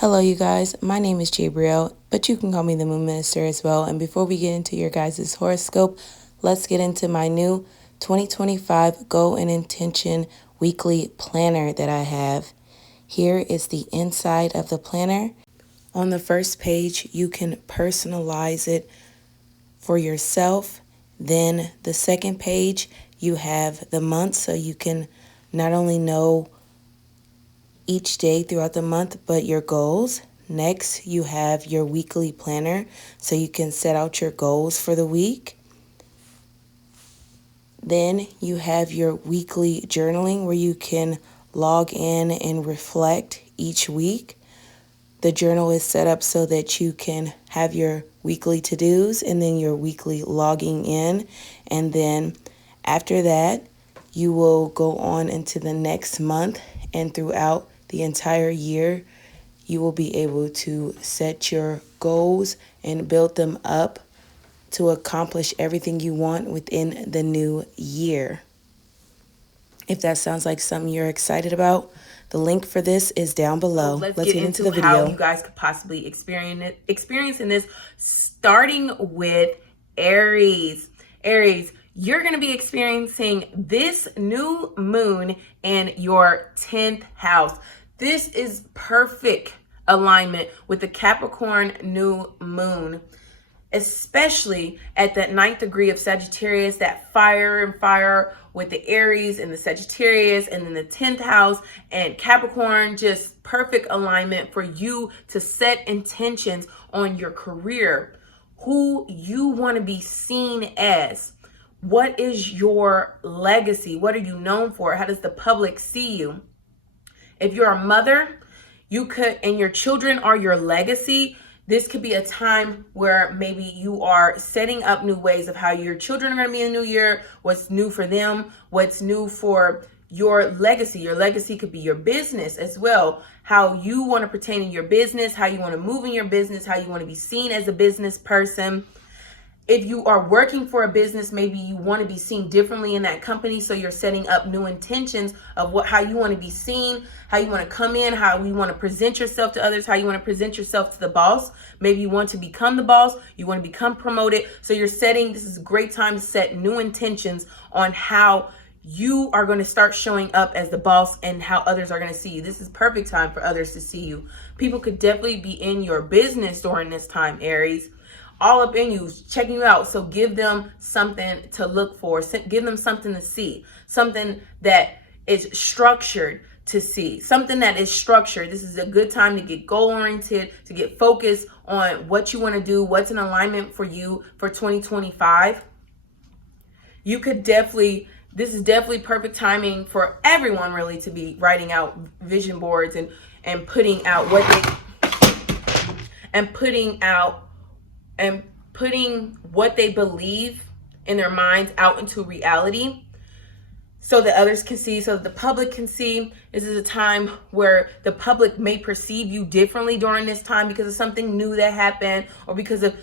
Hello, you guys. My name is Gabrielle, but you can call me the Moon Minister as well. And before we get into your guys' horoscope, let's get into my new 2025 Goal and Intention weekly planner that I have. Here is the inside of the planner. On the first page, you can personalize it for yourself. Then the second page, you have the month, so you can not only know each day throughout the month, but your goals. Next, you have your weekly planner, so you can set out your goals for the week. Then you have your weekly journaling where you can log in and reflect each week. The journal is set up so that you can have your weekly to-dos and then your weekly logging in. And then after that, you will go on into the next month, and throughout the entire year, you will be able to set your goals and build them up to accomplish everything you want within the new year. If that sounds like something you're excited about, the link for this is down below. Let's get into the video. How you guys could possibly experience in this, starting with Aries. Aries, you're going to be experiencing this new moon in your 10th house. This is perfect alignment with the Capricorn New Moon, especially at that 9th degree of Sagittarius, that fire with the Aries and the Sagittarius, and then the 10th house and Capricorn. Just perfect alignment for you to set intentions on your career, who you want to be seen as. What is your legacy? What are you known for? How does the public see you? If you're a mother, you could, and your children are your legacy, this could be a time where maybe you are setting up new ways of how your children are going to be in the new year, what's new for them, what's new for your legacy. Your legacy could be your business as well, how you want to pertain in your business, how you want to move in your business, how you want to be seen as a business person. If you are working for a business, maybe you want to be seen differently in that company. So you're setting up new intentions of how you want to be seen, how you want to come in, how you want to present yourself to others, how you want to present yourself to the boss. Maybe you want to become the boss, you want to become promoted. So this is a great time to set new intentions on how you are going to start showing up as the boss and how others are going to see you. This is perfect time for others to see you. People could definitely be in your business during this time, Aries. All up in you, checking you out. So give them something to look for. Give them something to see. Something that is structured to see. Something that is structured. This is a good time to get goal-oriented, to get focused on what you want to do, what's in alignment for you for 2025. This is definitely perfect timing for everyone really to be writing out vision boards and putting out putting what they believe in their minds out into reality so that others can see, so that the public can see. This is a time where the public may perceive you differently during this time because of something new that happened, or because of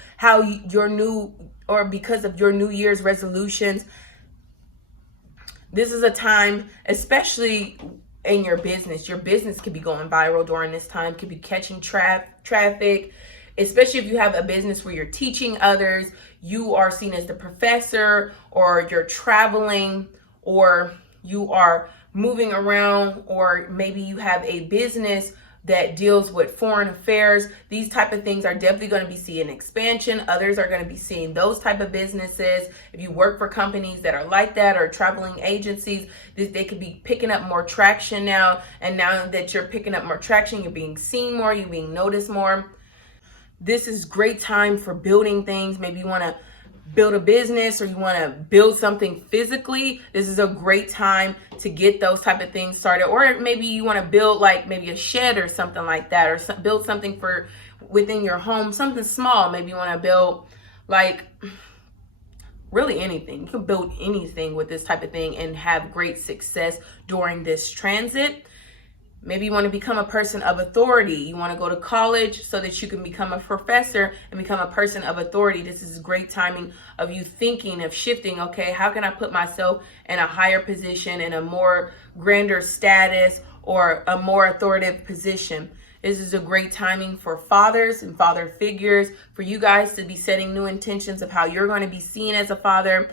because of your New Year's resolutions. This is a time, especially in your business. Your business could be going viral during this time, could be catching traffic. Especially if you have a business where you're teaching others, you are seen as the professor, or you're traveling, or you are moving around, or maybe you have a business that deals with foreign affairs. These type of things are definitely going to be seeing expansion. Others are going to be seeing those type of businesses. If you work for companies that are like that, or traveling agencies, they could be picking up more traction now. And now that you're picking up more traction, you're being seen more, you're being noticed more. This is great time for building things. Maybe you want to build a business, or you want to build something physically. This is a great time to get those type of things started. Or maybe you want to build like maybe a shed or something like that, or build something for within your home, something small. Maybe you want to build like really anything. You can build anything with this type of thing and have great success during this transit. Maybe you want to become a person of authority. You want to go to college so that you can become a professor and become a person of authority. This is great timing of you thinking of shifting. Okay, how can I put myself in a higher position, in a more grander status, or a more authoritative position? This is a great timing for fathers and father figures, for you guys to be setting new intentions of how you're going to be seen as a father.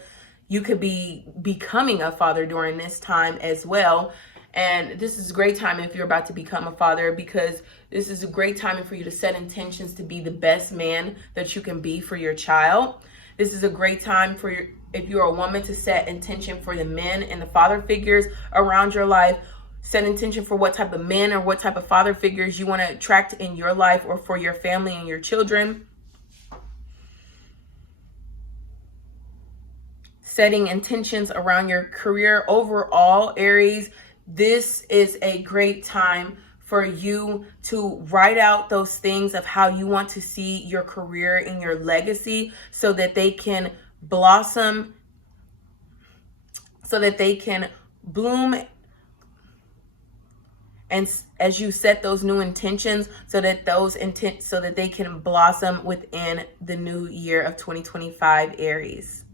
You could be becoming a father during this time as well. And this is a great time if you're about to become a father, because this is a great time for you to set intentions to be the best man that you can be for your child. This is a great time for if you're a woman, to set intention for the men and the father figures around your life. Set intention for what type of men or what type of father figures you want to attract in your life or for your family and your children. Setting intentions around your career overall, Aries. This is a great time for you to write out those things of how you want to see your career and your legacy, so that they can blossom, so that they can bloom. And as you set those new intentions, so that they can blossom within the new year of 2025, Aries.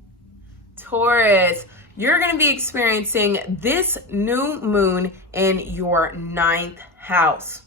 Taurus, you're going to be experiencing this new moon in your 9th house.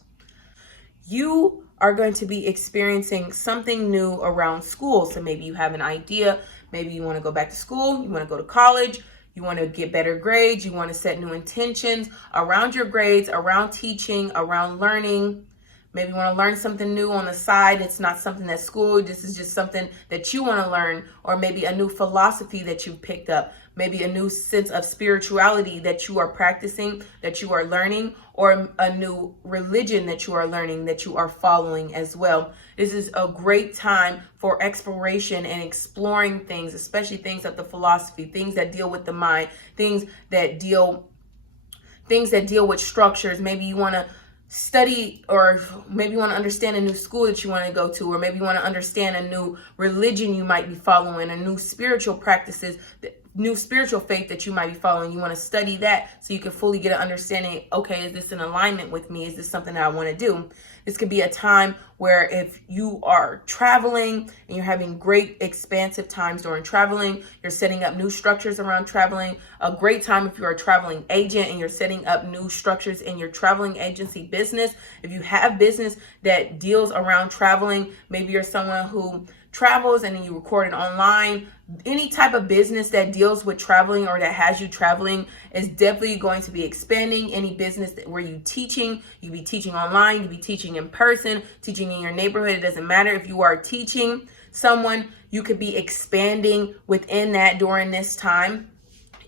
You are going to be experiencing something new around school. So maybe you have an idea. Maybe you want to go back to school. You want to go to college. You want to get better grades. You want to set new intentions around your grades, around teaching, around learning. Maybe you want to learn something new on the side. It's not something that's school. This is just something that you want to learn, or maybe a new philosophy that you've picked up, maybe a new sense of spirituality that you are practicing, that you are learning, or a new religion that you are learning, that you are following as well. This is a great time for exploration and exploring things, especially things of the philosophy, things that deal with the mind, things that deal with structures. Maybe you want to study, or maybe you want to understand a new school that you want to go to, or maybe you want to understand a new religion you might be following, a new spiritual practices, new spiritual faith that you might be following. You want to study that so you can fully get an understanding. Okay, is this in alignment with me? Is this something that I want to do? This could be a time where if you are traveling and you're having great expansive times during traveling, you're setting up new structures around traveling. A great time if you're a traveling agent and you're setting up new structures in your traveling agency business. If you have business that deals around traveling, maybe you're someone who travels and then you record it online. Any type of business that deals with traveling or that has you traveling is definitely going to be expanding. Any business where you teaching, you be teaching online, you be teaching in person, teaching in your neighborhood. It doesn't matter if you are teaching someone, you could be expanding within that during this time,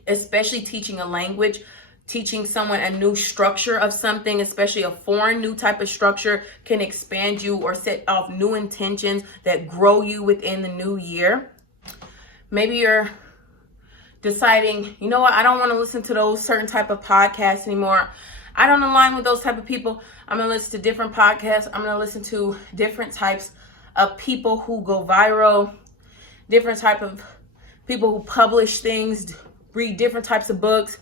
especially teaching a language. Teaching someone a new structure of something, especially a foreign new type of structure, can expand you or set off new intentions that grow you within the new year. Maybe you're deciding, you know what, I don't want to listen to those certain type of podcasts anymore. I don't align with those type of people. I'm going to listen to different podcasts. I'm going to listen to different types of people who go viral, different type of people who publish things, read different types of books,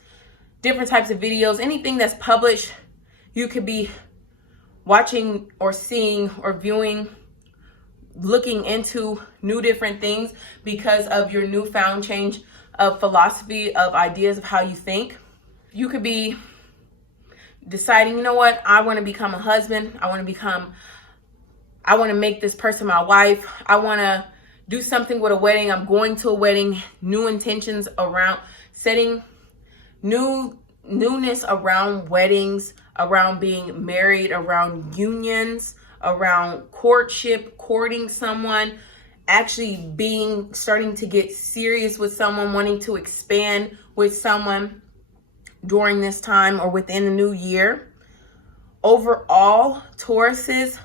different types of videos, anything that's published. You could be watching or seeing or viewing, looking into new different things because of your newfound change of philosophy, of ideas of how you think. You could be deciding, you know what, I want to become a husband. I want to make this person my wife. I want to do something with a wedding. I'm going to a wedding. New intentions around setting newness around weddings, around being married, around unions, around courtship, courting someone, actually starting to get serious with someone, wanting to expand with someone during this time or within the new year. Overall, Tauruses,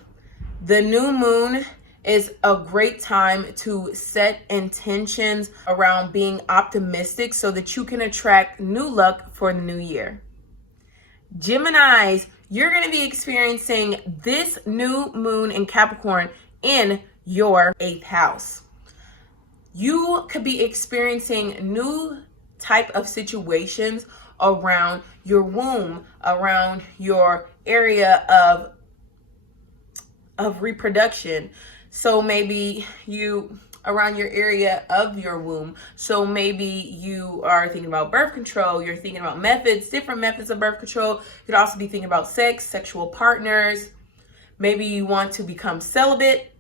the new moon is a great time to set intentions around being optimistic so that you can attract new luck for the new year. Geminis, you're going to be experiencing this new moon in Capricorn in your 8th house. You could be experiencing new type of situations around your womb, around your area of reproduction. So maybe around your area of your womb. So maybe you are thinking about birth control. You're thinking about different methods of birth control. You could also be thinking about sex, sexual partners. Maybe you want to become celibate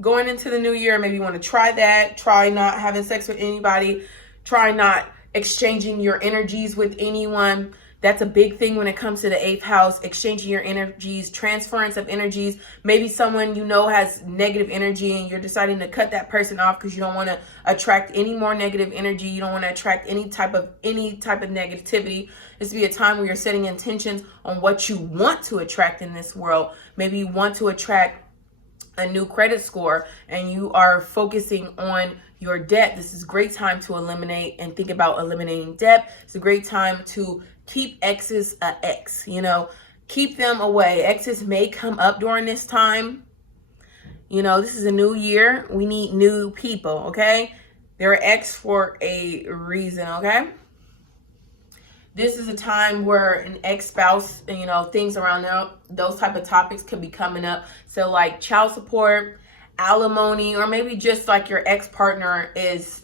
going into the new year. Maybe you want to try that. Try not having sex with anybody. Try not exchanging your energies with anyone. That's a big thing when it comes to the 8th house, exchanging your energies, transference of energies. Maybe someone you know has negative energy and you're deciding to cut that person off because you don't want to attract any more negative energy. You don't want to attract any type of negativity. This would be a time where you're setting intentions on what you want to attract in this world. Maybe you want to attract a new credit score and you are focusing on your debt. This is a great time to eliminate and think about eliminating debt. It's a great time to keep exes ex, keep them away. Exes may come up during this time. This is a new year. We need new people, okay? They're ex for a reason, okay? This is a time where an ex-spouse, things around those type of topics could be coming up. So like child support, alimony, or maybe just like your ex-partner is,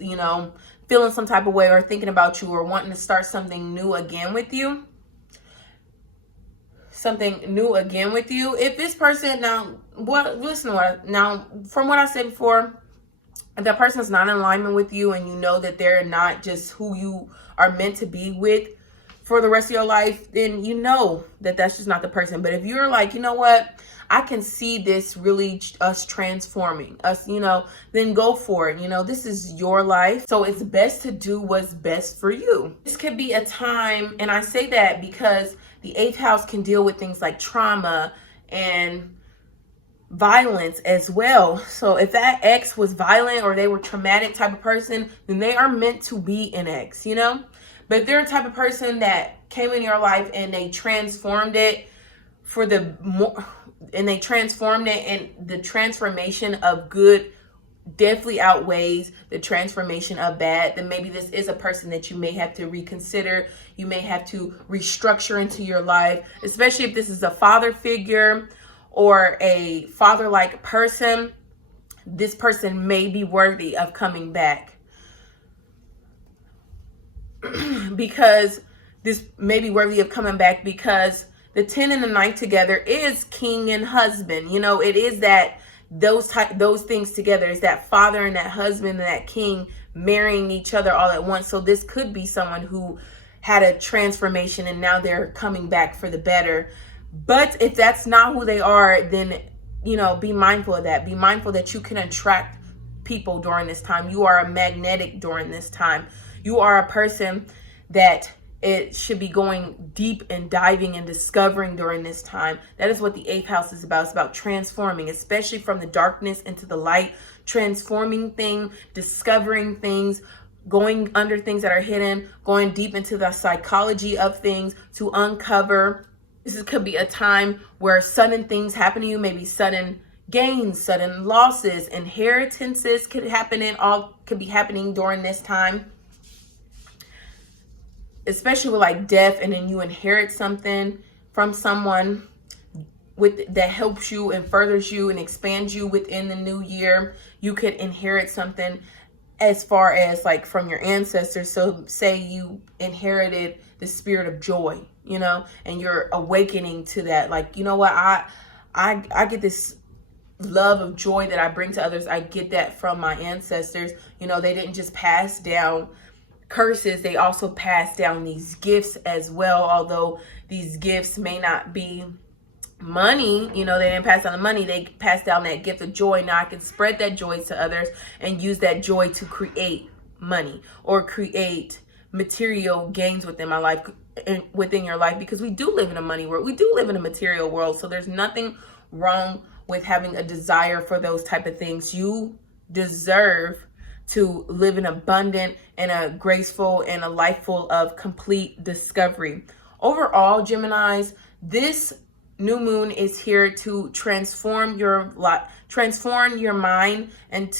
feeling some type of way or thinking about you or wanting to start something new again with you. If this person from what I said before, if that person is not in alignment with you and you know that they're not just who you are meant to be with for the rest of your life, then you know that that's just not the person. But if you're like, you know what, I can see this really us transforming us, then go for it. This is your life. So it's best to do what's best for you. This could be a time, and I say that because the 8th house can deal with things like trauma and violence as well. So if that ex was violent or they were traumatic type of person, then they are meant to be an ex, But if they're a type of person that came in your life and they transformed it and the transformation of good definitely outweighs the transformation of bad, then maybe this is a person that you may have to reconsider. You may have to restructure into your life, especially if this is a father figure or a father-like person. This person may be worthy of coming back. Because the 10 and the 9 together is king and husband. It is that those things together is that father and that husband and that king marrying each other all at once. So this could be someone who had a transformation and now they're coming back for the better. But if that's not who they are, then be mindful of that. Be mindful that you can attract people during this time. You are a magnetic during this time. You are a person that it should be going deep and diving and discovering during this time. That is what the 8th house is about. It's about transforming, especially from the darkness into the light, transforming things, discovering things, going under things that are hidden, going deep into the psychology of things to uncover. Could be a time where sudden things happen to you, maybe sudden gains, sudden losses, inheritances could be happening during this time. Especially with like death, and then you inherit something from someone that helps you and furthers you and expands you within the new year. You could inherit something as far as like from your ancestors. So say you inherited the spirit of joy, and you're awakening to that. Like, what, I get this love of joy that I bring to others. I get that from my ancestors. They didn't just pass down curses, they also pass down these gifts as well. Although these gifts may not be money, they didn't pass down the money, they passed down that gift of joy. Now I can spread that joy to others and use that joy to create money or create material gains within my life, within your life, because we do live in a money world. We do live in a material world. So there's nothing wrong with having a desire for those type of things. You deserve to live an abundant and a graceful and a life full of complete discovery. Overall, Geminis, this new moon is here to transform your life, transform your mind and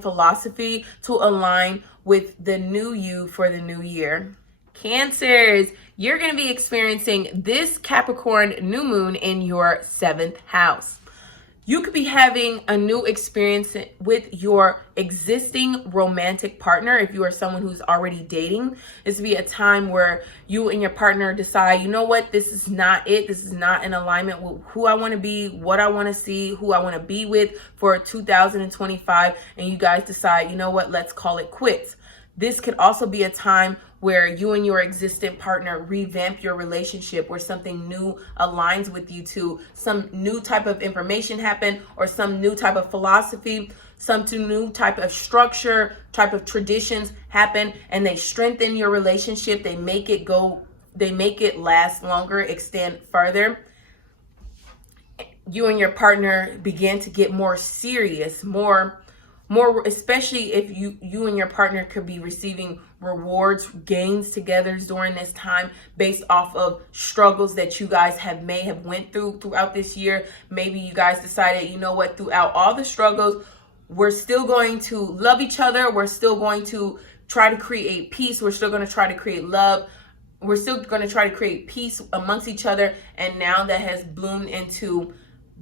philosophy to align with the new you for the new year. Cancers, you're going to be experiencing this Capricorn new moon in your 7th house. You could be having a new experience with your existing romantic partner. If you are someone who's already dating, this would be a time where you and your partner decide, you know what, this is not it. This is not in alignment with who I want to be, what I want to see, who I want to be with for 2025. And you guys decide, you know what, let's call it quits. This could also be a time where you and your existing partner revamp your relationship, where something new aligns with you two, some new type of information happen, or some new type of philosophy, some new type of structure, type of traditions happen, and they strengthen your relationship. They make it last longer, extend further. You and your partner begin to get more serious, more, especially if you and your partner could be receiving rewards, gains together during this time based off of struggles that you guys may have went throughout this year. Maybe you guys decided, you know what, throughout all the struggles, we're still going to love each other. We're still going to try to create peace. We're still going to try to create love. We're still going to try to create peace amongst each other. And now that has bloomed into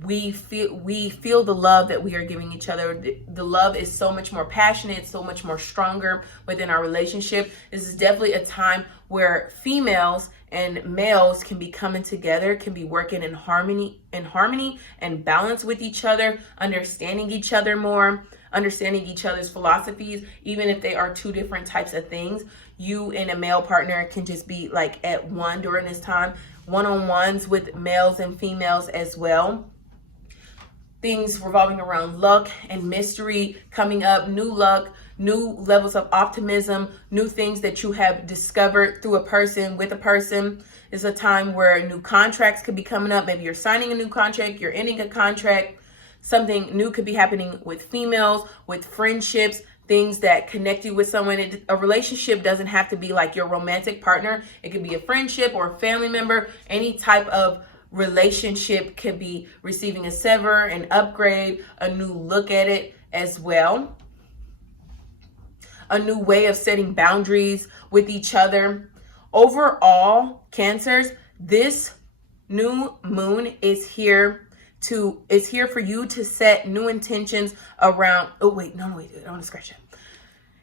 we feel the love that we are giving each other. The love is so much more passionate, so much more stronger within our relationship. This is definitely a time where females and males can be coming together, can be working in harmony and balance with each other, understanding each other more, understanding each other's philosophies, even if they are two different types of things. You and a male partner can just be like at one during this time, one-on-ones with males and females as well. Things revolving around luck and mystery coming up, new luck, new levels of optimism, new things that you have discovered through a person, with a person. It's a time where new contracts could be coming up. Maybe you're signing a new contract, you're ending a contract. Something new could be happening with females, with friendships, things that connect you with someone. A relationship doesn't have to be like your romantic partner. It could be a friendship or a family member. Any type of relationship could be receiving a sever, an upgrade, a new look at it as well. A new way of setting boundaries with each other. Overall, Cancers, this new moon is here for you to set new intentions around. I don't want to scratch that.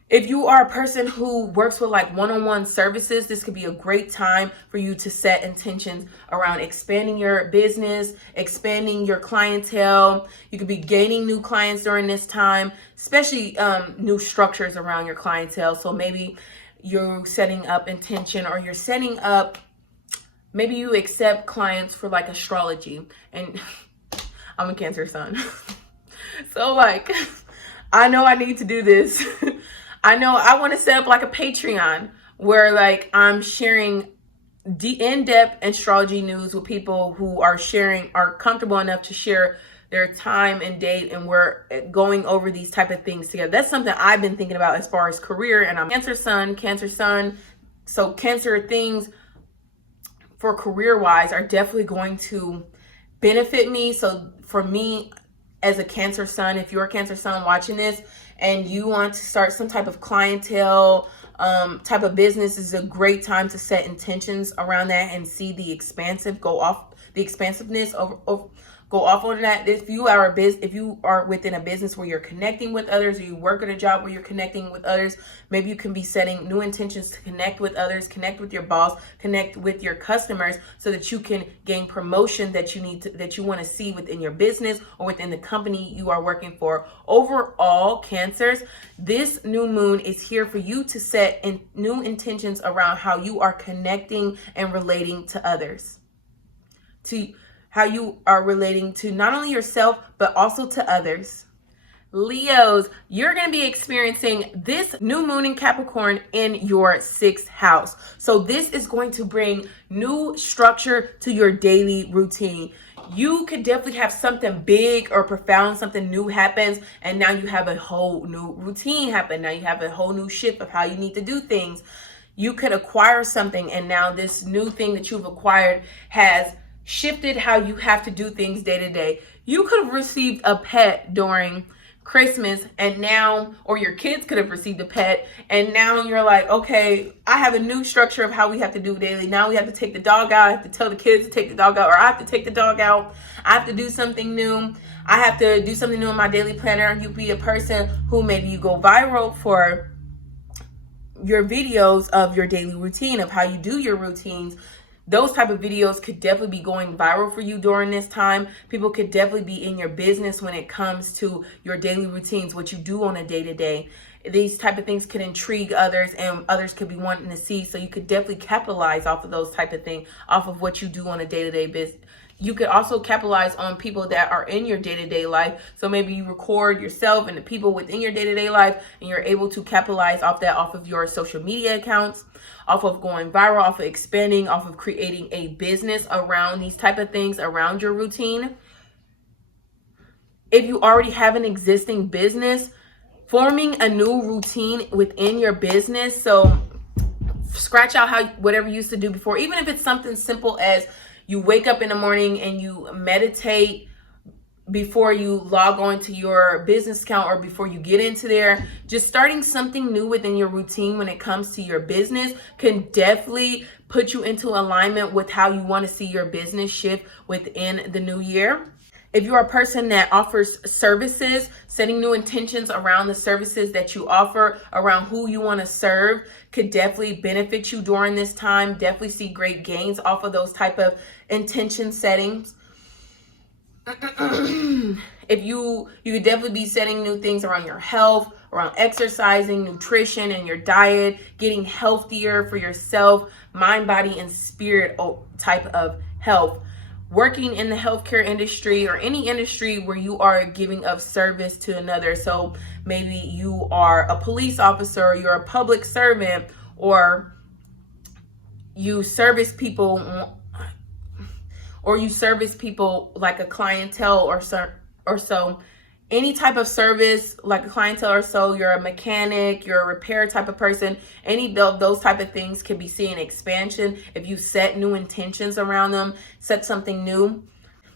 If you are a person who works with like one-on-one services, this could be a great time for you to set intentions around expanding your business, expanding your clientele. You could be gaining new clients during this time, especially new structures around your clientele. So maybe you're setting up intention, or you're setting up, maybe you accept clients for like astrology. And I'm a Cancer sun. So like, I know I need to do this. I know I want to set up like a Patreon where like I'm sharing in-depth astrology news with people who are comfortable enough to share their time and date, and we're going over these type of things together. That's something I've been thinking about as far as career, and I'm Cancer sun. So Cancer things for career-wise are definitely going to benefit me. So for me as a Cancer sun, if you're a Cancer sun watching this, and you want to start some type of clientele, type of business, is a great time to set intentions around that and see the expansiveness go off on that. If you are within a business where you're connecting with others, or you work at a job where you're connecting with others, maybe you can be setting new intentions to connect with others, connect with your boss, connect with your customers, so that you can gain promotion that you want to see within your business or within the company you are working for. Overall, Cancers, this new moon is here for you to set new intentions around how you are connecting and relating to others. How you are relating to not only yourself, but also to others. Leos, you're going to be experiencing this new moon in Capricorn in your 6th house. So this is going to bring new structure to your daily routine. You could definitely have something big or profound, something new happens, and now you have a whole new routine happen. Now you have a whole new shift of how you need to do things. You could acquire something, and now this new thing that you've acquired has shifted how you have to do things day to day. You could have received a pet during Christmas, and now, or your kids could have received a pet, and now you're like, okay, I have a new structure of how we have to do daily. Now we have to take the dog out. I have to tell the kids to take the dog out, or I have to take the dog out. I have to do something new. I have to do something new in my daily planner. You be a person who maybe you go viral for your videos of your daily routine, of how you do your routines. Those type of videos could definitely be going viral for you during this time. People could definitely be in your business when it comes to your daily routines, what you do on a day-to-day. These type of things could intrigue others, and others could be wanting to see. So you could definitely capitalize off of those type of things, off of what you do on a day-to-day business. You could also capitalize on people that are in your day-to-day life. So maybe you record yourself and the people within your day-to-day life, and you're able to capitalize off that, off of your social media accounts, off of going viral, off of expanding, off of creating a business around these type of things, around your routine. If you already have an existing business, forming a new routine within your business. So scratch out how whatever you used to do before, even if it's something simple as you wake up in the morning and you meditate before you log on to your business account, or before you get into there. Just starting something new within your routine when it comes to your business can definitely put you into alignment with how you want to see your business shift within the new year. If you're a person that offers services, setting new intentions around the services that you offer, around who you want to serve, could definitely benefit you during this time. Definitely see great gains off of those type of intention settings. If you could definitely be setting new things around your health, around exercising, nutrition, and your diet, getting healthier for yourself, mind, body, and spirit type of health. Working in the healthcare industry, or any industry where you are giving of service to another. So maybe you are a police officer, or you're a public servant, or you service people, like a clientele or so. Any type of service like a clientele or so, you're a mechanic, you're a repair type of person, any of those type of things can be seeing expansion if you set new intentions around them, set something new.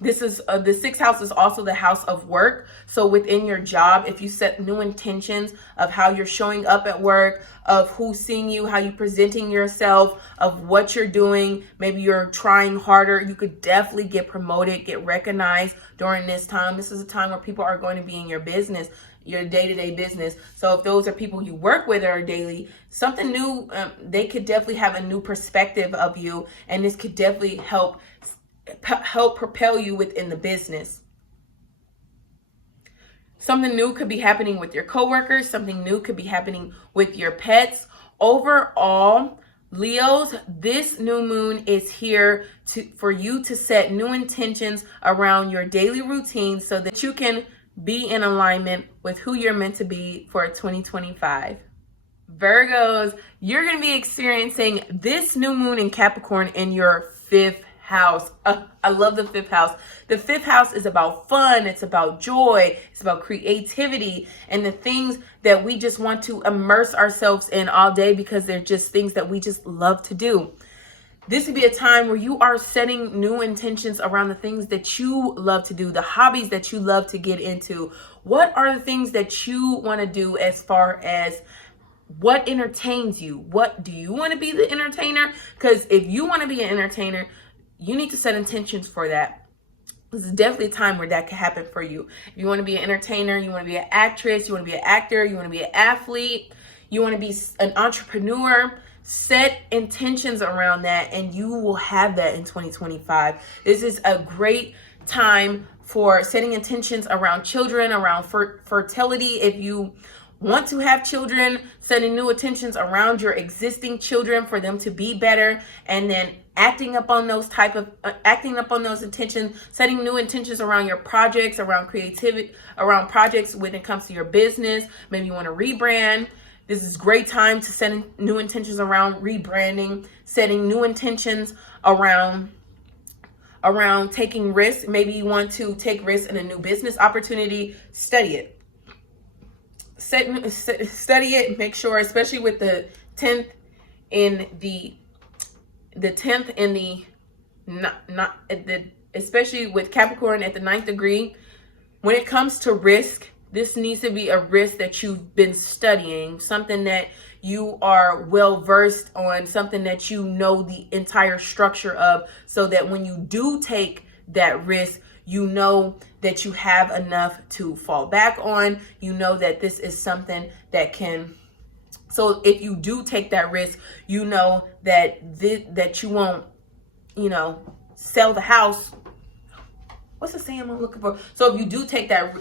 This is the sixth house is also the house of work. So within your job, if you set new intentions of how you're showing up at work, of who's seeing you, how you're presenting yourself, of what you're doing, maybe you're trying harder, you could definitely get promoted, get recognized during this time. This is a time where people are going to be in your business, your day-to-day business. So if those are people you work with or daily, something new, they could definitely have a new perspective of you, and this could definitely help propel you within the business. Something new could be happening with your coworkers. Something new could be happening with your pets. Overall, Leos, this new moon is here for you to set new intentions around your daily routine so that you can be in alignment with who you're meant to be for 2025. Virgos, you're going to be experiencing this new moon in Capricorn in your fifth house. I love the fifth house. The fifth house is about fun. It's about joy. It's about creativity and the things that we just want to immerse ourselves in all day because they're just things that we just love to do. This would be a time where you are setting new intentions around the things that you love to do, the hobbies that you love to get into. What are the things that you want to do as far as what entertains you? What do you want to be the entertainer? Because if you want to be an entertainer, you need to set intentions for that. This is definitely a time where that could happen for you. If you want to be an entertainer, you want to be an actress, you want to be an actor, you want to be an athlete, you want to be an entrepreneur, set intentions around that and you will have that in 2025. This is a great time for setting intentions around children, around fertility. If you want to have children, setting new intentions around your existing children for them to be better, and then acting up on those intentions, setting new intentions around your projects, around creativity, around projects when it comes to your business. Maybe you want to rebrand. This is a great time to set new intentions around rebranding, setting new intentions around taking risks. Maybe you want to take risks in a new business opportunity. Study it. Study it. Make sure, especially with the 10th in the 10th in the especially with Capricorn at the 9th degree, when it comes to risk, This needs to be a risk that you've been studying, something that you are well versed on, something that you know the entire structure of, so that when you do take that risk, you know that you have enough to fall back on. You know that this is something that can, so if you do take that risk, you know that that you won't, sell the house. What's the saying I'm looking for? So if you do take that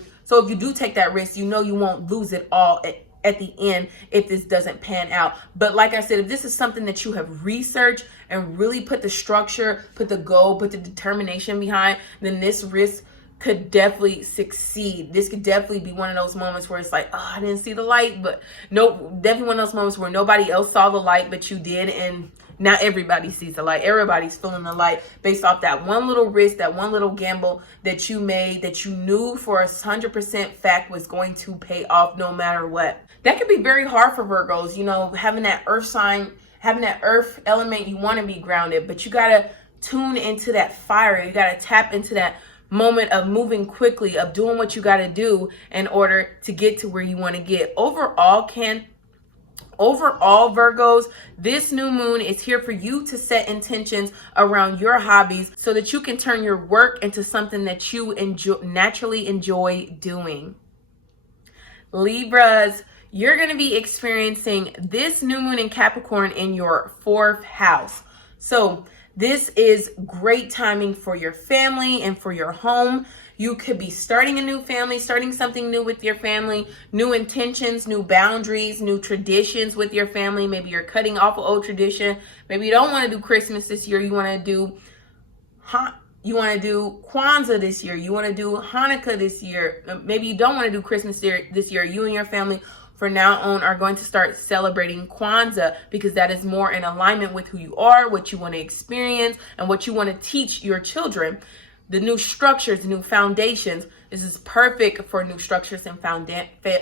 risk, you know you won't lose it all at the end if this doesn't pan out. But like I said, if this is something that you have researched and really put the structure, put the goal, put the determination behind, then this risk could definitely succeed. This could definitely be one of those moments where it's like, oh, I didn't see the light, but no, definitely one of those moments where nobody else saw the light, but you did, and now everybody sees the light. Everybody's feeling the light based off that one little risk, that one little gamble that you made, that you knew for 100% fact was going to pay off no matter what. That could be very hard for Virgos, having that earth sign, having that earth element. You want to be grounded, but you got to tune into that fire. You got to tap into that moment of moving quickly, of doing what you got to do in order to get to where you want to get. Overall, Virgos, this new moon is here for you to set intentions around your hobbies so that you can turn your work into something that you naturally enjoy doing. Libras, you're going to be experiencing this new moon in Capricorn in your 4th house. So this is great timing for your family and for your home. You could be starting a new family, starting something new with your family, new intentions, new boundaries, new traditions with your family. Maybe you're cutting off an old tradition. Maybe you don't want to do Christmas this year. You want to do Kwanzaa this year. You want to do Hanukkah this year. Maybe you don't want to do Christmas this year. You and your family from now on are going to start celebrating Kwanzaa because that is more in alignment with who you are, what you want to experience, and what you want to teach your children. The new structures, new foundations. This is perfect for new structures and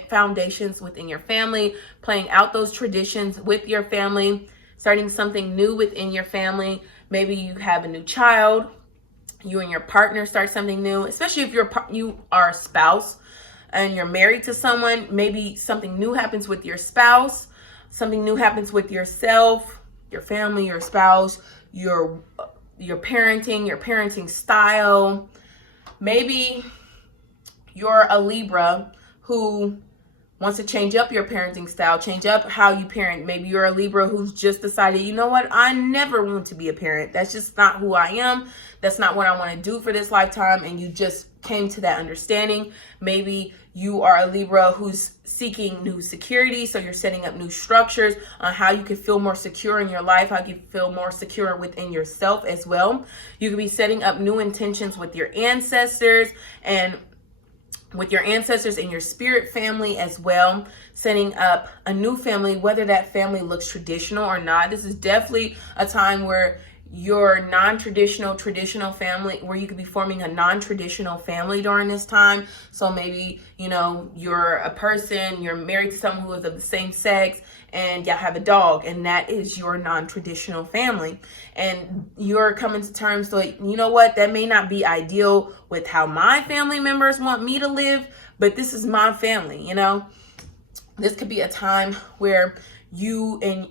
foundations within your family, playing out those traditions with your family, starting something new within your family. Maybe you have a new child, you and your partner start something new, especially if you are a spouse and you're married to someone. Maybe something new happens with your spouse, something new happens with yourself, your family, your spouse, your parenting style. Maybe you're a Libra who wants to change up your parenting style, change up how you parent. Maybe you're a Libra who's just decided, you know what, I never want to be a parent. That's just not who I am. That's not what I want to do for this lifetime. And you just came to that understanding. Maybe you are a Libra who's seeking new security. So you're setting up new structures on how you can feel more secure in your life, how you can feel more secure within yourself as well. You could be setting up new intentions with your ancestors and your spirit family as well, setting up a new family, whether that family looks traditional or not. This is definitely a time where your traditional family, where you could be forming a non-traditional family during this time. So maybe, you're a person, you're married to someone who is of the same sex, and y'all have a dog, and that is your non-traditional family. And you're coming to terms, so you know what, that may not be ideal with how my family members want me to live, but this is my family, This could be a time where you and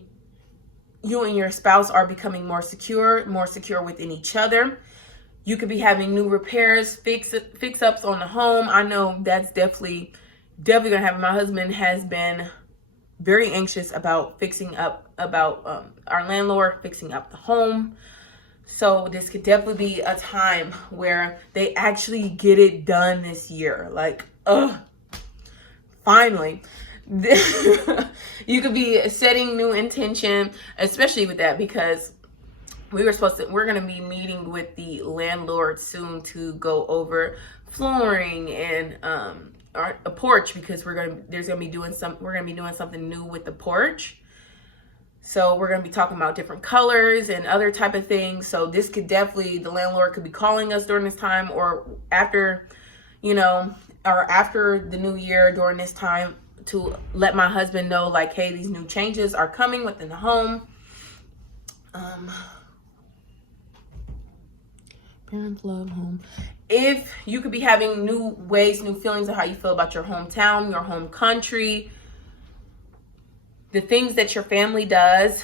your spouse are becoming more secure within each other. You could be having new repairs, fix-ups on the home. I know that's definitely going to happen. My husband has been very anxious about our landlord fixing up the home. So this could definitely be a time where they actually get it done this year. Finally. You could be setting new intention, especially with that, because we're going to be meeting with the landlord soon to go over flooring and a porch, because we're going to be doing something new with the porch. So we're going to be talking about different colors and other type of things. So this could definitely, the landlord could be calling us during this time, or after the new year during this time, to let my husband know, hey, these new changes are coming within the home. Parents, love, home. If you could be having new ways, new feelings of how you feel about your hometown, your home country, the things that your family does,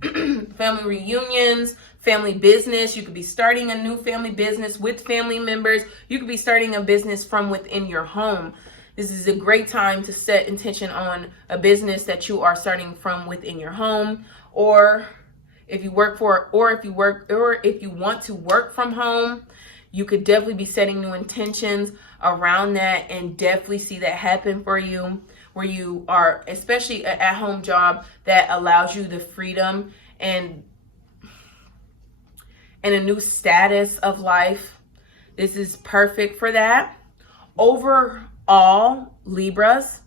family reunions, family business. You could be starting a new family business with family members. You could be starting a business from within your home. This is a great time to set intention on a business that you are starting from within your home. Or if you want to work from home, you could definitely be setting new intentions around that and definitely see that happen for you, where you are, especially an at-home job that allows you the freedom and a new status of life. This is perfect for that. Overall, Libras,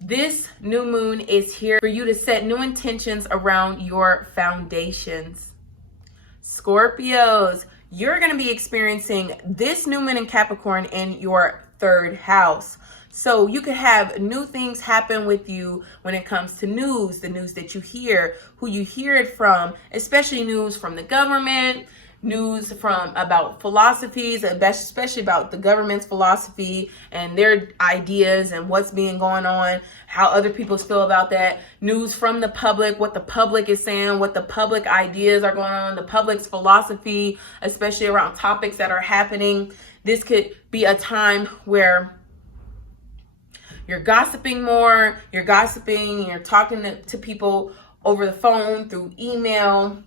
this new moon is here for you to set new intentions around your foundations. Scorpios, you're going to be experiencing this new moon in Capricorn in your third house. So you could have new things happen with you when it comes to news, the news that you hear, who you hear it from, especially news from the government, news from about philosophies, especially about the government's philosophy and their ideas and what's being going on, how other people feel about that. News from the public, what the public is saying, what the public ideas are going on, the public's philosophy, especially around topics that are happening. This could be a time where you're gossiping more, you're talking to people over the phone, through email,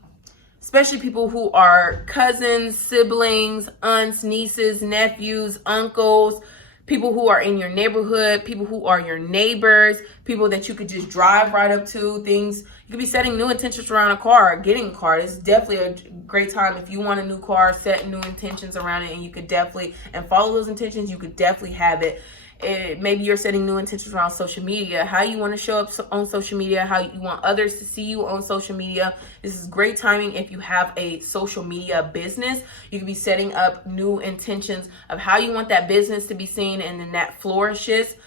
especially people who are cousins, siblings, aunts, nieces, nephews, uncles, people who are in your neighborhood, people who are your neighbors, people that you could just drive right up to, things. You could be setting new intentions around a car, getting a car. It's definitely a great time. If you want a new car, set new intentions around it, and you could definitely, and follow those intentions, you could definitely have it. Maybe you're setting new intentions around social media, how you want to show up on social media, how you want others to see you on social media. This is great timing if you have a social media business. You can be setting up new intentions of how you want that business to be seen, and then that flourishes.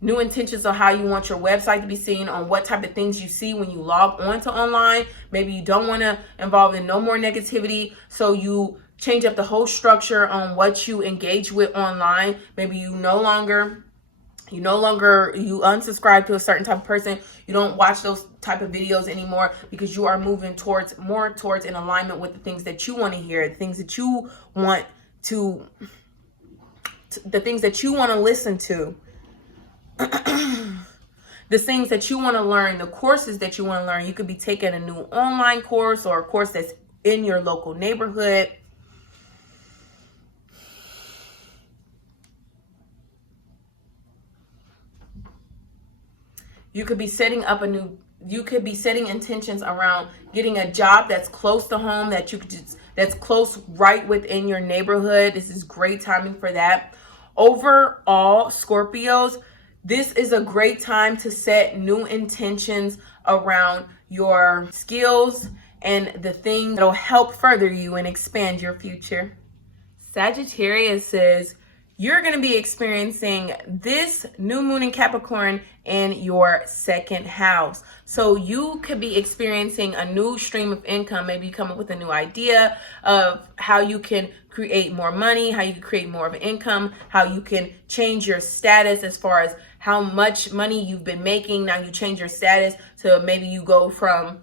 New intentions on how you want your website to be seen, on what type of things you see when you log on to online. Maybe you don't want to involve in no more negativity, so you change up the whole structure on what you engage with online. Maybe you unsubscribe to a certain type of person. You don't watch those type of videos anymore, because you are moving more towards in alignment with the things that you want to hear, the things that you want to listen to, the things that you want to learn, the courses that you want to learn. You could be taking a new online course, or a course that's in your local neighborhood. You could be setting intentions around getting a job that's close to home, that's close right within your neighborhood. This is great timing for that. Overall, Scorpios, this is a great time to set new intentions around your skills and the things that'll help further you and expand your future. Sagittarius says, you're going to be experiencing this new moon in Capricorn in your second house. So you could be experiencing a new stream of income. Maybe you come up with a new idea of how you can create more money, how you can create more of an income, how you can change your status as far as how much money you've been making. Now you change your status to, maybe you go from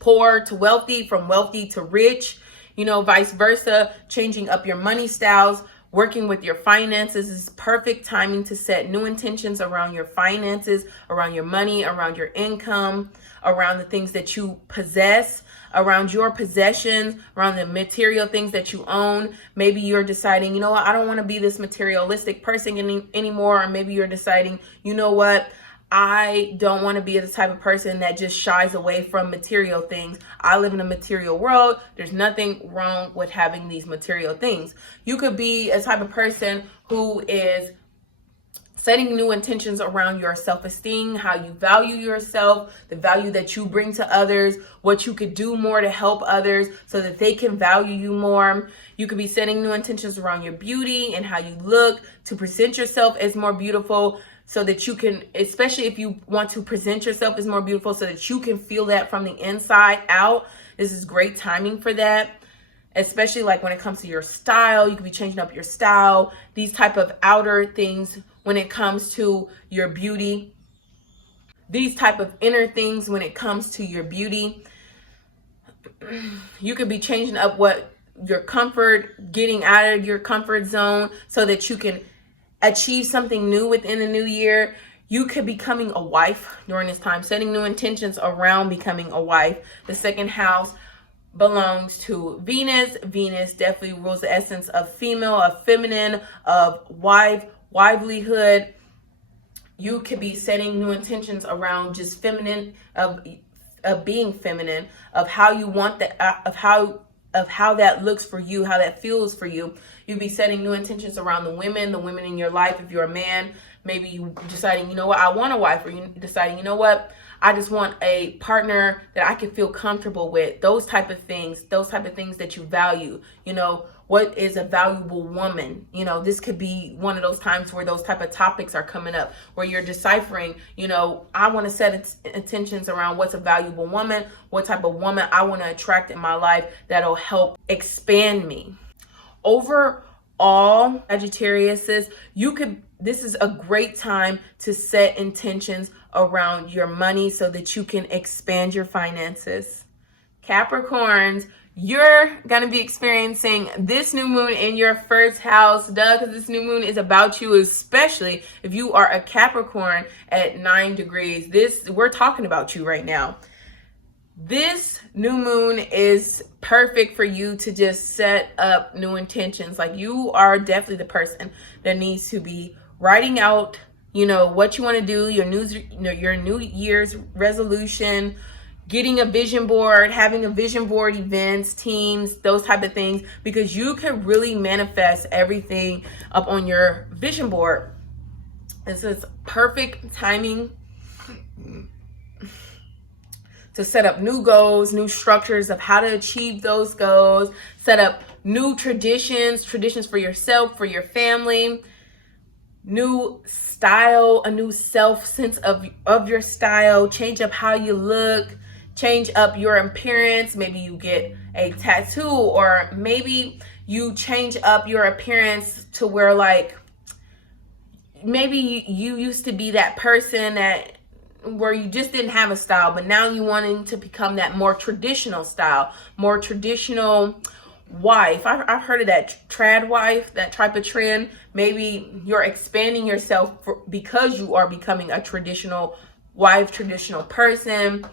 poor to wealthy, from wealthy to rich, vice versa, changing up your money styles. Working with your finances is perfect timing to set new intentions around your finances, around your money, around your income, around the things that you possess, around your possessions, around the material things that you own. Maybe you're deciding, I don't want to be this materialistic person anymore. Or maybe you're deciding, I don't want to be the type of person that just shies away from material things. I live in a material world. There's nothing wrong with having these material things. You could be a type of person who is setting new intentions around your self-esteem, how you value yourself, the value that you bring to others, what you could do more to help others so that they can value you more. You could be setting new intentions around your beauty and how you look, to present yourself as more beautiful, so that you can, especially if you want to present yourself as more beautiful, so that you can feel that from the inside out. This is great timing for that. especially like when it comes to your style. You could be changing up your style, these type of outer things when it comes to your beauty, these type of inner things when it comes to your beauty. You could be changing up what your comfort, getting out of your comfort zone so that you can achieve something new within the new year. You could be becoming a wife during this time, setting new intentions around becoming a wife. The second house belongs to Venus. Venus definitely rules the essence of female, of feminine, of livelihood. You could be setting new intentions around just feminine, of being feminine, of how you want that, of how that looks for you, how that feels for you. You'd be setting new intentions around the women in your life. If you're a man, maybe you deciding, you know what, I want a wife, or you deciding, you know what, I just want a partner that I can feel comfortable with. Those type of things that you value. You know, what is a valuable woman? You know, this could be one of those times where those type of topics are coming up, where you're deciphering, you know, I want to set intentions around what's a valuable woman, what type of woman I want to attract in my life that'll help expand me. Overall, Sagittarius, this is a great time to set intentions around your money so that you can expand your finances. Capricorns, you're going to be experiencing this new moon in your first house, because this new moon is about you, especially if you are a Capricorn at 9 degrees. We're talking about you right now. This new moon is perfect for you to just set up new intentions. Like, you are definitely the person that needs to be writing out, you know, what you want to do, your New Year's resolution, getting a vision board, having a vision board, events, teams, those type of things, because you can really manifest everything up on your vision board. And so it's perfect timing to set up new goals, new structures of how to achieve those goals, set up new traditions for yourself, for your family, new style, a new sense of your style, change up how you look, change up your appearance. Maybe you get a tattoo, or maybe you change up your appearance to where, like, maybe you used to be that person where you just didn't have a style, but now you wanting to become that more traditional style, more traditional wife. I've heard of that trad wife, that type of trend. Maybe you're expanding yourself because you are becoming a traditional wife, traditional person,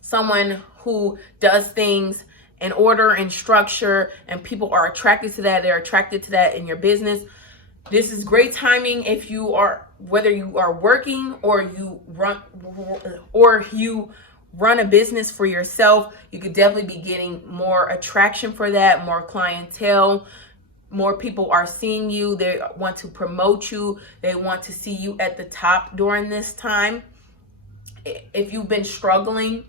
someone who does things in order and structure, and people are attracted to that. They're attracted to that in your business. This is great timing if you are, whether you are working or you run a business for yourself. You could definitely be getting more attraction for that, more clientele. More people are seeing you. They want to promote you. They want to see you at the top during this time. If you've been struggling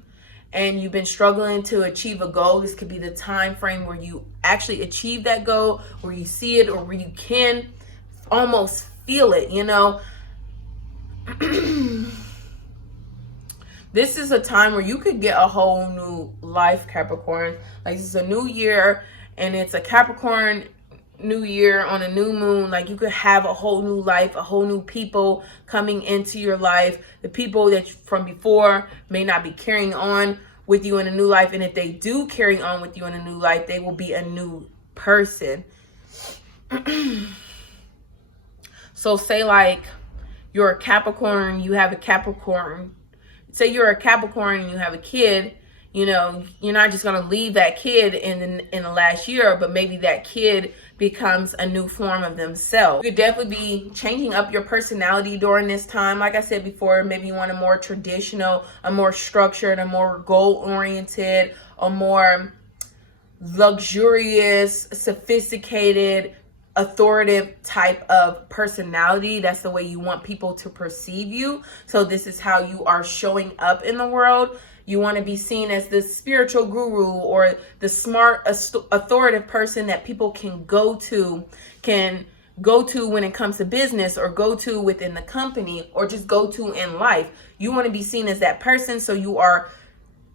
to achieve a goal, this could be the time frame where you actually achieve that goal, where you see it, or where you can almost feel it, you know. This is a time where you could get a whole new life, Capricorn. Like, this is a new year, and it's a Capricorn new year on a new moon. Like, you could have a whole new life, a whole new people coming into your life. The people that from before may not be carrying on with you in a new life, and if they do carry on with you in a new life, they will be a new person. So say, like, you're a Capricorn, you have a Capricorn. Say you're a Capricorn and you have a kid. You know, you're not just going to leave that kid in the last year, but maybe that kid becomes a new form of themselves. You could definitely be changing up your personality during this time. Like I said before, maybe you want a more traditional, a more structured, a more goal-oriented, a more luxurious, sophisticated, authoritative type of personality. That's the way you want people to perceive you. So this is how you are showing up in the world. You want to be seen as the spiritual guru, or the smart, authoritative person that people can go to when it comes to business, or go to within the company, or just go to in life. You want to be seen as that person. So you are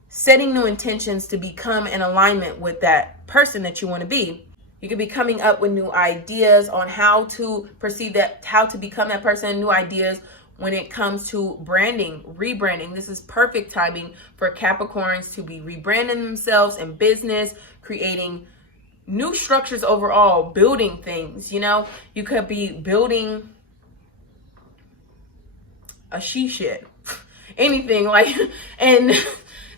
setting new intentions to become in alignment with that person that you want to be. You could be coming up with new ideas on how to perceive that, how to become that person, new ideas when it comes to branding, rebranding. This is perfect timing for Capricorns to be rebranding themselves in business, creating new structures overall, building things. You know, you could be building a she shed, anything like, and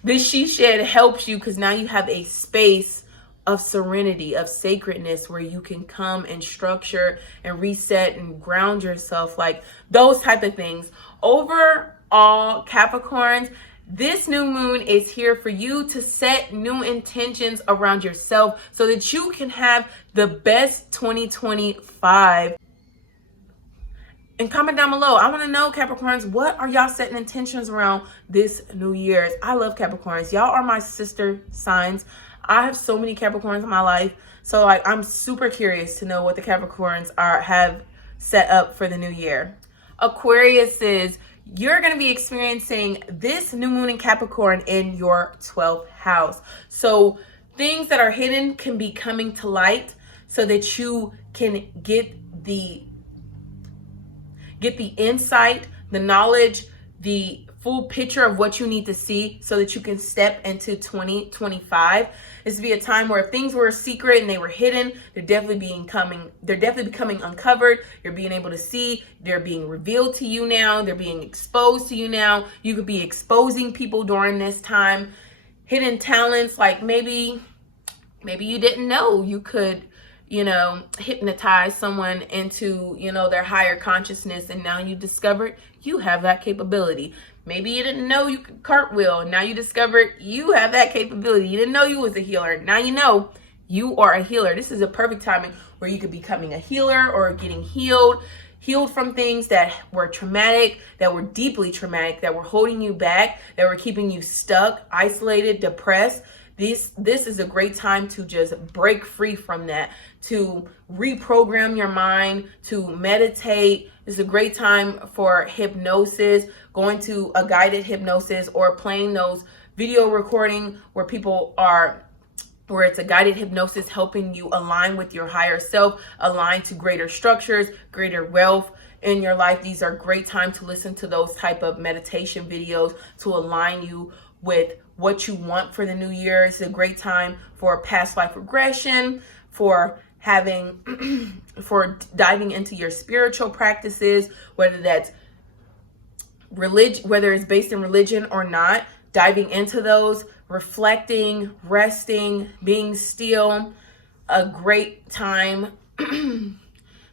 this she shed helps you because now you have a space of serenity, of sacredness, where you can come and structure and reset and ground yourself, like those type of things. Overall, Capricorns, this new moon is here for you to set new intentions around yourself so that you can have the best 2025. And comment down below. I want to know, Capricorns, what are y'all setting intentions around this New Year's? I love Capricorns. Y'all are my sister signs. I have so many Capricorns in my life. So like, I'm super curious to know what the Capricorns have set up for the new year. Aquariuses, you're going to be experiencing this new moon in Capricorn in your 12th house. So things that are hidden can be coming to light so that you can get the insight, the knowledge, the full picture of what you need to see so that you can step into 2025. This will be a time where if things were secret and they were hidden, they're definitely becoming uncovered. You're being able to see, they're being revealed to you now, they're being exposed to you now. You could be exposing people during this time. Hidden talents, like maybe you didn't know you could, you know, hypnotize someone into, you know, their higher consciousness, and now you discovered you have that capability. Maybe you didn't know you could cartwheel, and now you discovered you have that capability. You didn't know you was a healer. Now you know you are a healer. This is a perfect timing where you could be becoming a healer or getting healed from things that were traumatic, that were deeply traumatic, that were holding you back, that were keeping you stuck, isolated, depressed. This is a great time to just break free from that, to reprogram your mind, to meditate. It's a great time for hypnosis, going to a guided hypnosis or playing those video recording where it's a guided hypnosis helping you align with your higher self, align to greater structures, greater wealth in your life. These are great time to listen to those type of meditation videos to align you with what you want for the new year. It's a great time for past life regression, for diving into your spiritual practices, whether that's religion, whether it's based in religion or not, diving into those, reflecting, resting, being still. A great time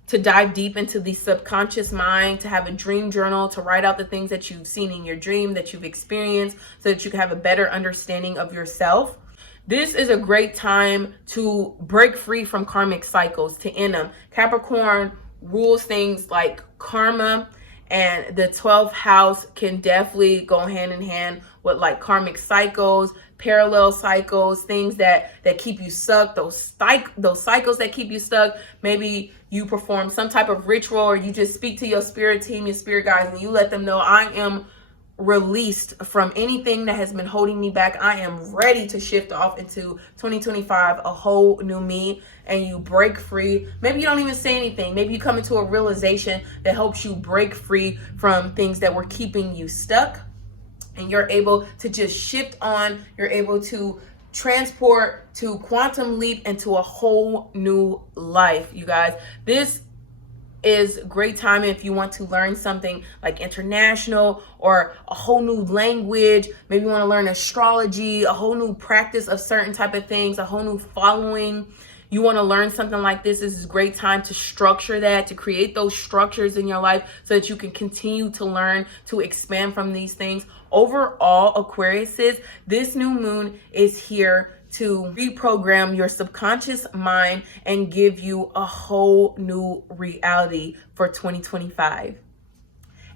to dive deep into the subconscious mind, to have a dream journal, to write out the things that you've seen in your dream, that you've experienced, so that you can have a better understanding of yourself. This is a great time to break free from karmic cycles, to end them. Capricorn rules things like karma, and the 12th house can definitely go hand in hand with like karmic cycles, parallel cycles, things that keep you stuck, those cycles that keep you stuck. Maybe you perform some type of ritual, or you just speak to your spirit team, your spirit guides, and you let them know, I am released from anything that has been holding me back. I am ready to shift off into 2025, a whole new me, and you break free. Maybe you don't even say anything. Maybe you come into a realization that helps you break free from things that were keeping you stuck, and you're able to just shift on. You're able to transport, to quantum leap into a whole new life, you guys. This is great time if you want to learn something like international or a whole new language. Maybe you want to learn astrology, a whole new practice of certain type of things, a whole new following. You want to learn something like this. This is a great time to structure that, to create those structures in your life so that you can continue to learn, to expand from these things. Overall, Aquariuses, this new moon is here to reprogram your subconscious mind and give you a whole new reality for 2025.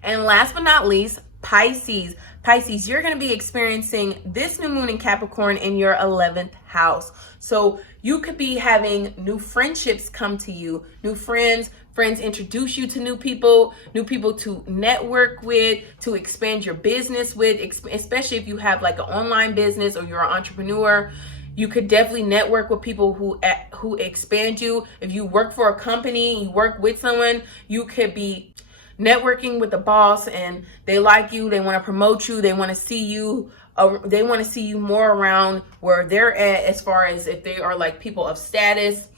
And last but not least, Pisces. Pisces, you're going to be experiencing this new moon in Capricorn in your 11th house. So you could be having new friendships come to you, new friends introduce you to new people to network with, to expand your business with, especially if you have like an online business or you're an entrepreneur. You could definitely network with people who expand you. If you work for a company, you work with someone, you could be networking with the boss and they like you, they want to promote you, they want to see you more around where they're at, as far as if they are like people of status.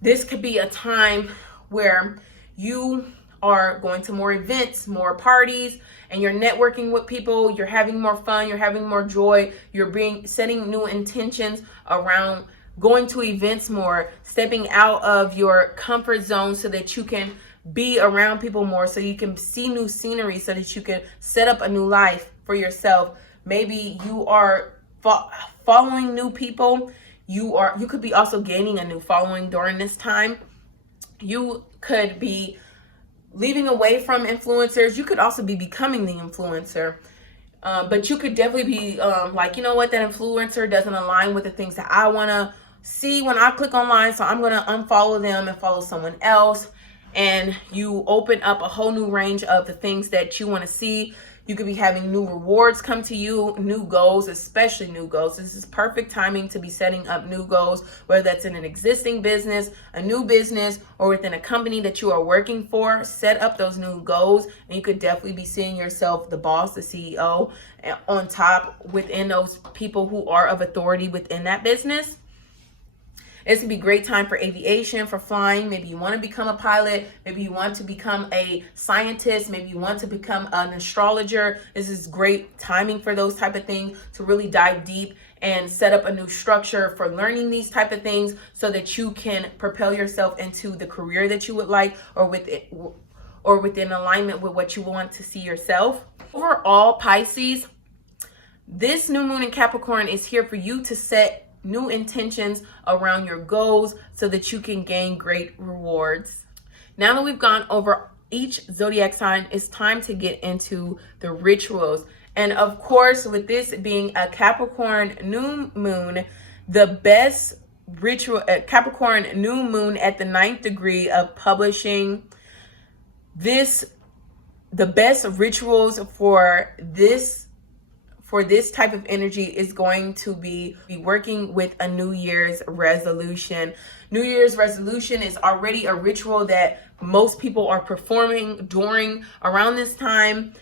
This could be a time where you are going to more events, more parties, and you're networking with people, you're having more fun, you're having more joy, you're setting new intentions around going to events more, stepping out of your comfort zone so that you can be around people more, so you can see new scenery, so that you can set up a new life for yourself. Maybe you are following new people. You could be also gaining a new following during this time. You could be leaving away from influencers. You could also be becoming the influencer. But you could definitely be like, you know what, that influencer doesn't align with the things that I want to see when I click online, so I'm going to unfollow them and follow someone else. And you open up a whole new range of the things that you want to see. You could be having new rewards come to you, new goals, especially new goals. This is perfect timing to be setting up new goals, whether that's in an existing business, a new business, or within a company that you are working for. Set up those new goals, and you could definitely be seeing yourself the boss, the CEO, on top within those people who are of authority within that business. It's gonna be a great time for aviation, for flying. Maybe you want to become a pilot. Maybe you want to become a scientist. Maybe you want to become an astrologer. This is great timing for those type of things, to really dive deep and set up a new structure for learning these type of things, so that you can propel yourself into the career that you would like, or within alignment with what you want to see yourself. Overall, Pisces, this new moon in Capricorn is here for you to set new intentions around your goals so that you can gain great rewards. Now that we've gone over each zodiac sign, it's time to get into the rituals. And of course, with this being a Capricorn new moon, the best ritual, Capricorn new moon at the 9th degree of publishing, the best rituals for this type of energy is going to be working with a New Year's resolution. New Year's resolution is already a ritual that most people are performing around this time.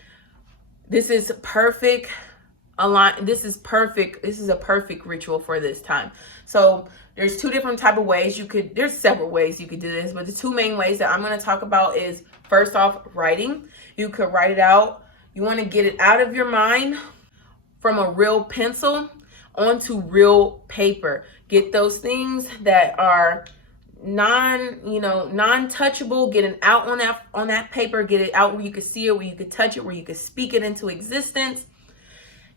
This is perfect. This is a perfect ritual for this time. So there's two different type of ways there's several ways you could do this, but the two main ways that I'm going to talk about is, first off, writing. You could write it out. You want to get it out of your mind from a real pencil onto real paper. Get those things that are non-touchable, get it out on that paper, get it out where you can see it, where you can touch it, where you can speak it into existence.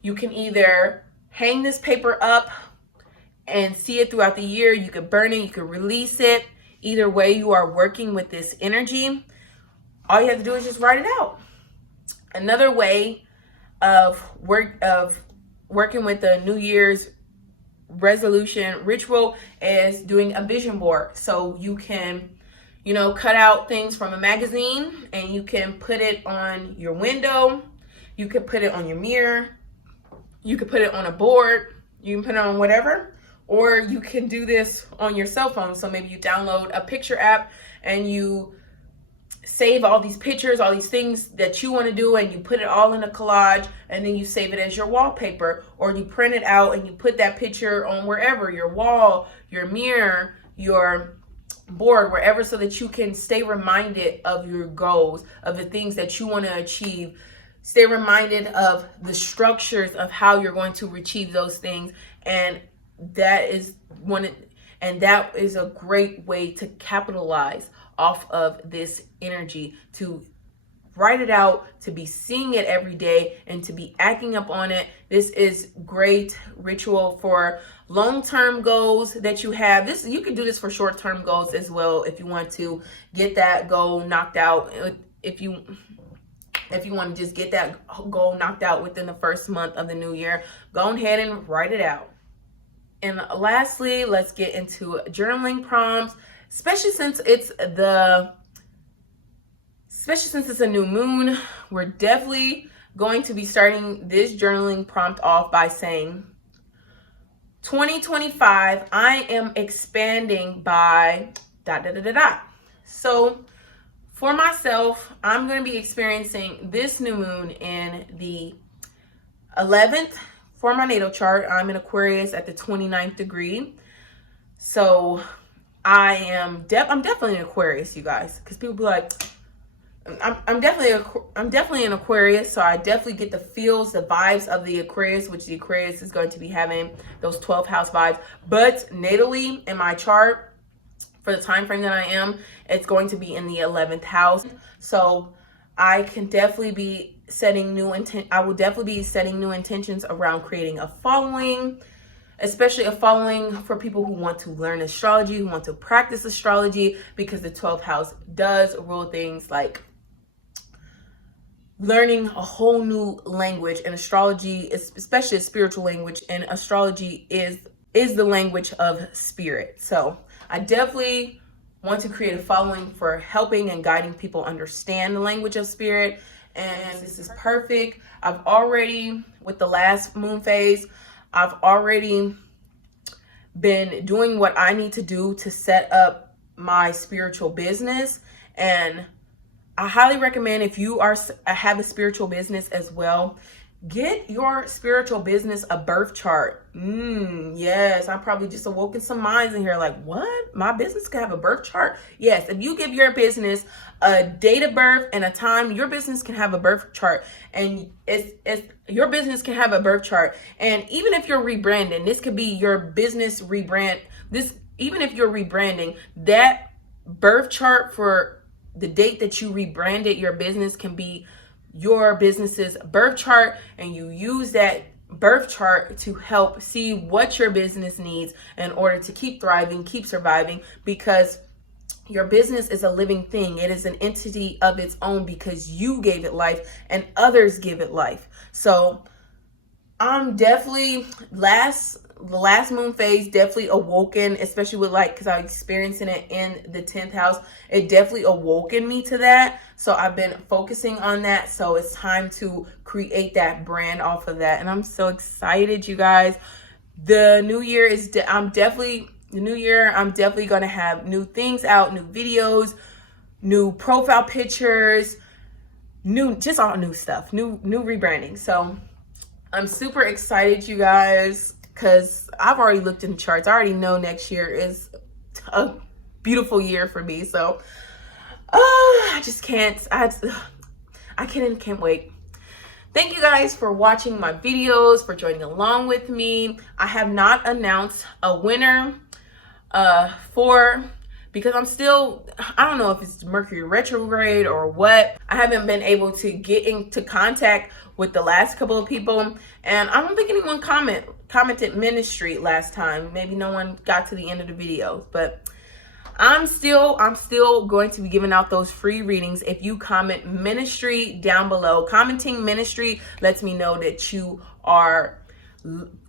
You can either hang this paper up and see it throughout the year. You could burn it, you could release it. Either way, you are working with this energy. All you have to do is just write it out. Another way of working with the New Year's resolution ritual is doing a vision board. So you can, cut out things from a magazine and you can put it on your window. You could put it on your mirror. You could put it on a board. You can put it on whatever, or you can do this on your cell phone. So maybe you download a picture app and you save all these pictures, all these things that you want to do, and you put it all in a collage, and then you save it as your wallpaper, or you print it out and you put that picture on wherever, your wall, your mirror, your board, wherever, so that you can stay reminded of your goals, of the things that you want to achieve. Stay reminded of the structures of how you're going to achieve those things. And that is a great way to capitalize off of this energy, to write it out, to be seeing it every day, and to be acting up on it. This is great ritual for long-term goals that you have. You can do this for short-term goals as well if you want to get that goal knocked out. If you If you want to just get that goal knocked out within the first month of the new year, go ahead and write it out. And lastly, let's get into journaling prompts, especially since it's a new moon. We're definitely going to be starting this journaling prompt off by saying, 2025, I am expanding by ... So for myself, I'm going to be experiencing this new moon in the 11th for my natal chart. I'm in Aquarius at the 29th degree. So I'm definitely an Aquarius, you guys, because people be like, I'm definitely an Aquarius, so I definitely get the feels, the vibes of the Aquarius, which the Aquarius is going to be having those 12th house vibes. But natally in my chart, for the time frame that I am, it's going to be in the 11th house. So I can definitely be setting I will definitely be setting new intentions around creating a following, especially a following for people who want to learn astrology, who want to practice astrology, because the 12th house does rule things like learning a whole new language, and astrology is especially a spiritual language, and astrology is the language of spirit. So I definitely want to create a following for helping and guiding people understand the language of spirit. And this is perfect. I've already, with the last moon phase, I've already been doing what I need to do to set up my spiritual business. And I highly recommend, if you have a spiritual business as well, get your spiritual business a birth chart. Yes, I probably just awoken some minds in here like, what? My business can have a birth chart? Yes, if you give your business a date of birth and a time, your business can have a birth chart. And your business can have a birth chart. And even if you're rebranding, this could be your business rebrand. Even if you're rebranding, that birth chart for the date that you rebranded your business can be your business's birth chart, and you use that birth chart to help see what your business needs in order to keep thriving, keep surviving, because your business is a living thing. It is an entity of its own because you gave it life and others give it life. So I'm definitely the last moon phase definitely awoken, especially with because I was experiencing it in the 10th house. It definitely awoken me to that. So I've been focusing on that. So it's time to create that brand off of that. And I'm so excited, you guys. The new year I'm definitely going to have new things out, new videos, new profile pictures, just all new stuff, new rebranding. So I'm super excited, you guys, because I've already looked in the charts. I already know next year is a beautiful year for me. So I just can't. I can't wait. Thank you guys for watching my videos, for joining along with me. I have not announced a winner because I don't know if it's Mercury retrograde or what. I haven't been able to get into contact with the last couple of people, and I don't think anyone commented ministry last time. Maybe no one got to the end of the video, but I'm still going to be giving out those free readings. If you comment ministry down below, commenting ministry lets me know that you are,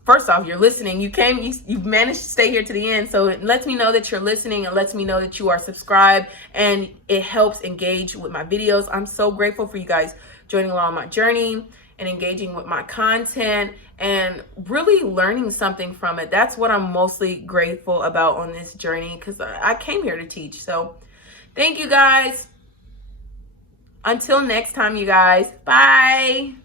first off, you're listening. You've managed to stay here to the end. So it lets me know that you're listening. It lets me know that you are subscribed, and it helps engage with my videos. I'm so grateful for you guys joining along my journey and engaging with my content and really learning something from it. That's what I'm mostly grateful about on this journey, because I came here to teach. So thank you guys. Until next time, you guys. Bye.